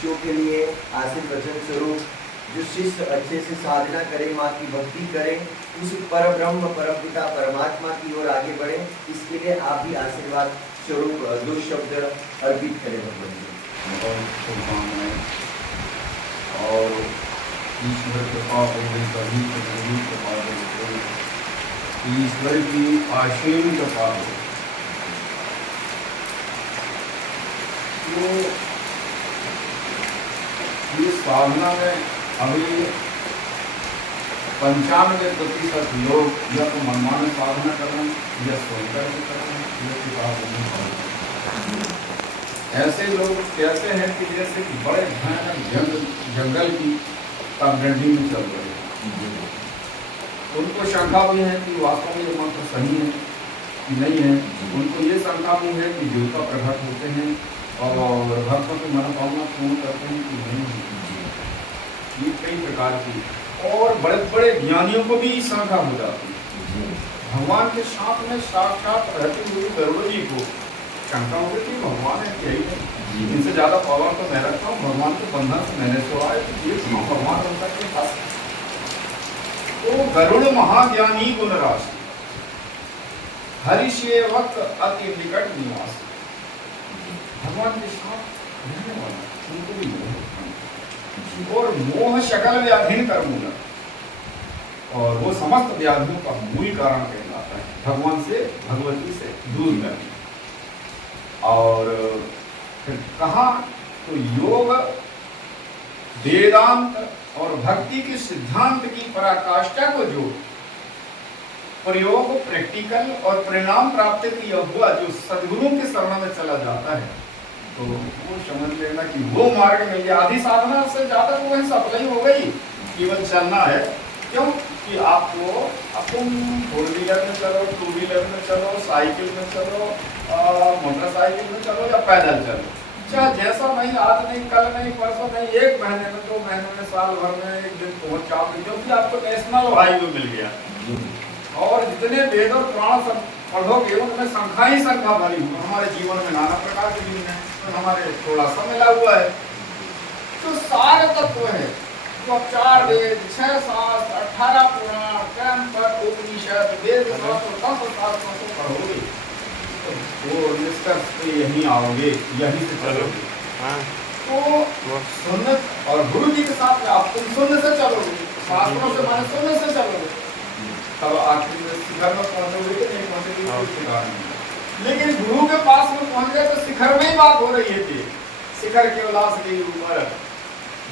शिष्यों के लिए आशीर्वचन स्वरूप जो शिष्य अच्छे से साधना करें, माँ की भक्ति करें, उस परब्रह्म परमपिता परमात्मा की ओर आगे बढ़े, इसके लिए आप भी आशीर्वाद स्वरूप 2 शब्द अर्पित करें भगवान जी। बहुत शुभकामनाएं और ईश्वर कृपा हो गई कभी कभी कृपा हो, ईश्वर की असीम कृपा हो। तो ये साधना में अभी 95% लोग या तो मनमाने साधना कर रहे हैं या सोचकर के कर रहे हैं या किताब नहीं पढ़ रहे हैं। ऐसे लोग कहते हैं कि जैसे कि बड़े भयानक जंगल की तगड़ंडी में चल रहे हैं। उनको शंका भी है कि वास्तव में ये मंत्र सही है कि नहीं है। उनको ये शंका भी है कि देवता प्रकट होते हैं और भक्तों की मनोकामना पूर्ण करते हैं कि नहीं। ये कई प्रकार की और बड़े बड़े ज्ञानियों को भी शंका हो जाती है। भगवान के साथ में साक्षात रहते हुए गरुड़ जी को शंका हो गई कि भगवान है यही है, इनसे ज्यादा पावर तो मैं रखता हूँ, भगवान के बंधन से मैंने छोड़ा है, तो ये भगवान बनता के पास। तो गरुड़ महाज्ञानी गुण राशि, हरिषे वक्त अति निकट निवास, भगवान के साथ रहने वाला, उनको भी और मोह शकल व्याधीन कर मूल, और वो समस्त व्याधियों का मूल कारण कहलाता है, भगवान से भगवती से दूर करना। और फिर कहा तो योग वेदांत और भक्ति के सिद्धांत की पराकाष्ठा को जो प्रयोग प्रैक्टिकल और परिणाम प्राप्त किया हुआ जो सद्गुरु के शरण में चला जाता है, तो वो समझ लेना कि वो मार्ग में ये आधी साधना से ज्यादा वो वही सफल हो गई, केवल चलना है। क्यों कि आपको तुम 4 व्हीलर में चलो, 2 व्हीलर में चलो, साइकिल में चलो, मोटरसाइकिल में चलो या पैदल चलो, चाहे जैसा नहीं, आज नहीं, कल नहीं, परसों नहीं, 1 महीने में, 2 महीने में, साल भर में, एक दिन पहुंच जाओगे, क्योंकि आपको नेशनल हाईवे मिल गया। और जितने वेद और पुराण पढ़ोगे उनमें संख्या ही संख्या भरी हुई। हमारे जीवन में नाना प्रकार के दिन है, तो हमारे थोड़ा सा मिला हुआ है, तो सारे तत्व है जो 4 वेद, 6 शास्त्र, 18 पुराण, 3 उपनिषद, वेद शास्त्र, तंत्र शास्त्रों को पढ़ोगे तो वो निष्कर्ष पे यहीं आओगे, यहीं से चलोगे। तो सुन्नत और गुरु जी के साथ आप तुम सुनने से चलोगे, शास्त्रों से माने सुनने से चलोगे, तब आखिर में शिखर में पहुंचोगे कि नहीं पहुंचोगे। लेकिन गुरु के पास में पहुंच गए तो शिखर में ही बात हो रही है कि शिखर के उल्लास के ऊपर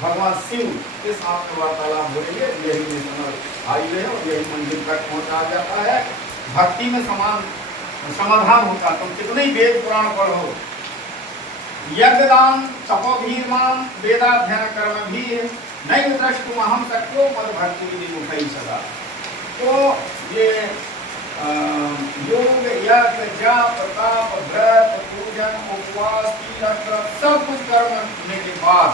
भगवान शिव के साथ वार्तालाप हो रही है, यही नेशनल हाईवे है और यही मंदिर तक पहुंचा जाता है। भक्ति में समाधान होता, तुम कितने ही वेद पुराण पढ़ो, यज्ञदान तपोधीर्मान वेदाध्ययन कर्म भी नहीं दृष्टुम अहम शक्यो मद भक्ति विमुखई सदा। तो ये योग, यज्ञ, जप, तप, व्रत, पूजन, उपवास, तीर्थ सब कुछ करने के बाद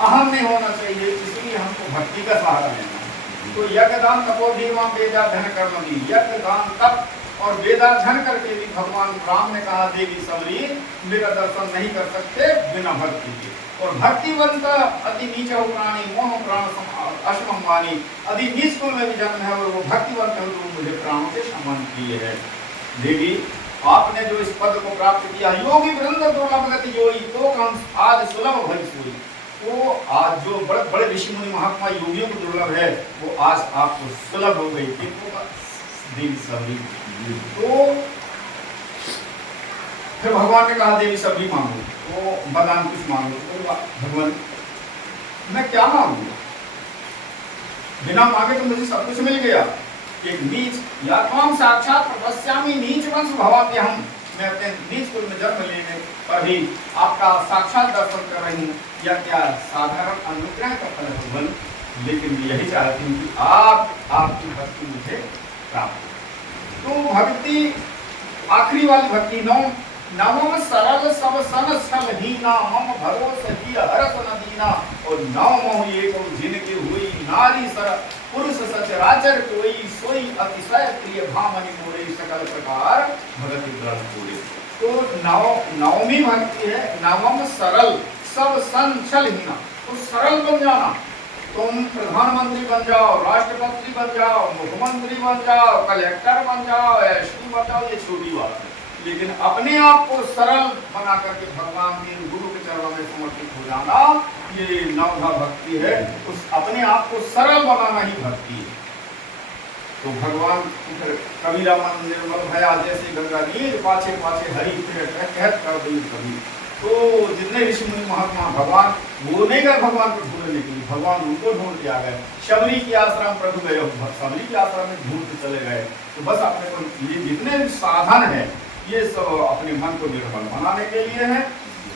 अहम नहीं होना चाहिए, इसलिए हमको भक्ति का सहारा लेना है। तो यज्ञदान तपोधीर्मान वेदाध्ययन कर्म भी, यज्ञदान तप और वेदाध्ययन करके भी भगवान राम ने कहा देवी सबरी मेरा दर्शन नहीं कर सकते बिना भक्ति के। और भक्तिवंत अति नीच प्राणी मोह प्राण अशमवानी, अति नीच कुल में भी जन्म है और वो भक्तिवंत है तो मुझे प्राणों के समान किए है। देवी आपने जो इस पद को प्राप्त किया, योगी वृंद दुर्लभ गति जोई तो आज सुलभ भई सोई। वो आज जो बड़े बड़े ऋषि मुनि महात्मा योगियों को दुर्लभ है, वो आज आपको सुलभ हो गई। देवी सबरी तो फिर भगवान ने कहा देवी सबरी मांगो, तो वरदान कुछ मांगो। तो भगवान मैं क्या मांगू, बिना मांगे तो मुझे सब कुछ मिल गया। एक नीच या त्वं साक्षात प्रपश्यामि नीच वंश भवाप्य, हम मैं अपने नीच कुल में जन्म लेने पर भी आपका साक्षात दर्शन कर रही हूँ, या क्या साधारण अनुग्रह का फल है भगवान। लेकिन मैं यही चाहती हूँ कि आपकी भक्ति मुझे प्राप्त। तो भक्ति आखिरी वाली भक्ति नवम सरल सब सन सल हीना मम भरोस ही हरस न दीना। और नवम एक जिनके हुई नारी सर पुरुष सचराचर कोई सोई अतिशय प्रिय भामनि मोरे सकल प्रकार भगति दृढ़ पूरे। तो नवमी भक्ति है नवम सरल सब संचलहीना, तो सरल बन जाना। तुम प्रधानमंत्री बन जाओ, राष्ट्रपति बन जाओ, मुख्यमंत्री बन जाओ, कलेक्टर बन जाओ, एसपी बन जाओ, ये छोटी बात है। लेकिन अपने आप को सरल बना करके भगवान के गुरु के चरणों में समर्पित हो जाना, ये नवधा भक्ति है। उस अपने आप को सरल बनाना ही भक्ति है। तो भगवान कबीरा मन निर्मल भया जैसे गंगा नीर, पाछे पाछे हरि कहत कर दी कबीर। तो जितने ऋषि मुनि महात्मा भगवान वो नहीं गए भगवान को ढूंढने के लिए, भगवान उनको ढूंढ के आ गए। शबरी के आश्रम प्रभु गए, शबरी के आश्रम में ढूंढ के चले गए। तो बस अपने को ये जितने साधन है ये सब अपने मन को निर्मल बनाने के लिए है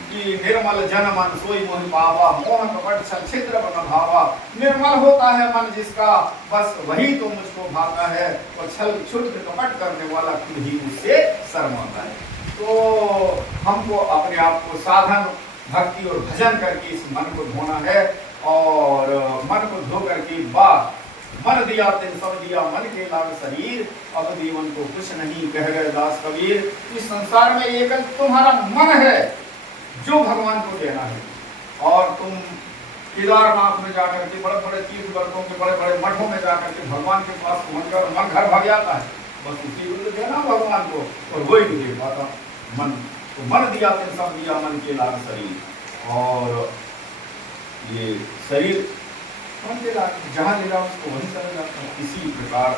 कि निर्मल जन मन सोई मोहि पावा, मोह कपट छल छिद्र बन भावा। निर्मल होता है मन जिसका, बस वही तो मुझको भाता है, और छल क्षुद्र कपट करने वाला खुद ही उससे शर्माता है। तो हमको अपने आप को साधन भक्ति और भजन करके इस मन को धोना है, और मन को धो करके बाद मन दिया तेन सब दिया मन के लाग शरीर, अब जीवन को कुछ नहीं कह गए दास कबीर। इस संसार में एकल तुम्हारा मन है जो भगवान को देना है। और तुम केदारनाथ में जाकर के, बड़े बड़े तीर्थ वर्गों के बड़े बड़े मठों में जाकर के भगवान के पास पहुंचकर मन घर भाग जाता है, बस उसी को तो देना भगवान को, और वही तो दे पाता मन। तो मन दिया तेन सब दिया मन के लाग शरीर, और ये शरीर मन के लाग जहाँ ले जाओ उसको वही चला जाता है। इसी प्रकार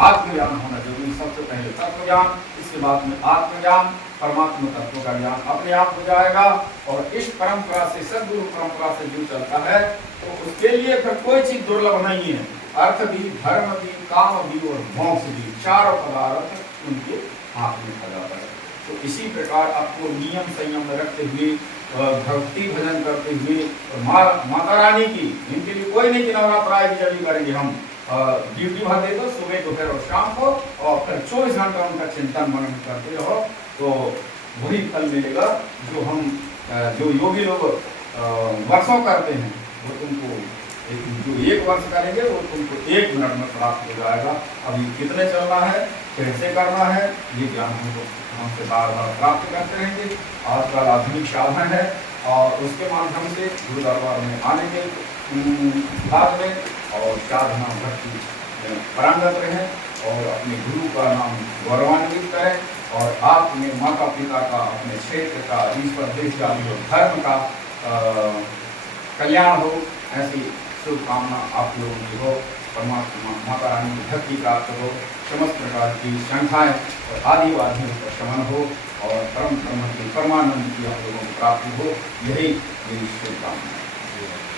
आत्मज्ञान होना जरूरी। सबसे पहले तत्व ज्ञान, इसके बाद में आत्मज्ञान, परमात्मा तत्व का ज्ञान अपने आप हो जाएगा। और इस परंपरा से, सदगुरु परंपरा से जो चलता है, तो उसके लिए फिर कोई चीज दुर्लभ नहीं है। अर्थ भी, धर्म भी, काम भी और मोक्ष भी, चारों पदार्थ उनके हाथ में आ जाता है। तो इसी प्रकार आपको नियम संयम में रखते हुए, भक्ति भजन करते हुए, माता रानी की, इनके लिए कोई नहीं कि नवरात्र आएगी जल्दी करेंगे हम, ड्यूटी भर दे दो सुबह दोपहर और शाम को, और फिर 24 घंटा उनका चिंतन मनन करते रहो, तो वही फल मिलेगा जो हम जो योगी लोग वर्षों करते हैं, वो तुमको जो 1 वर्ष करेंगे वो तुमको 1 मिनट में प्राप्त हो जाएगा। अभी कितने चलना है, कैसे करना है, ये ज्ञान हमसे बार बार प्राप्त करते रहेंगे। आजकल आधुनिक साधन है, और उसके माध्यम से गुरु दरबार में आने के बाद में और साधना भक्ति पारंगत रहें, और अपने गुरु का नाम गौरवान्वित करें, और आप अपने माता पिता का, अपने क्षेत्र का, ईश्वर देश का, धर्म का कल्याण हो, ऐसी शुभकामना आप लोगों की हो। परमात्मा माता रानी की भक्ति प्राप्त हो, समस्त प्रकार की शंखाएं और आदिवादियों का शमन हो, और परम ब्रह्म की परमानंद की आप लोगों को प्राप्ति हो, यही मेरी शुभकामना है।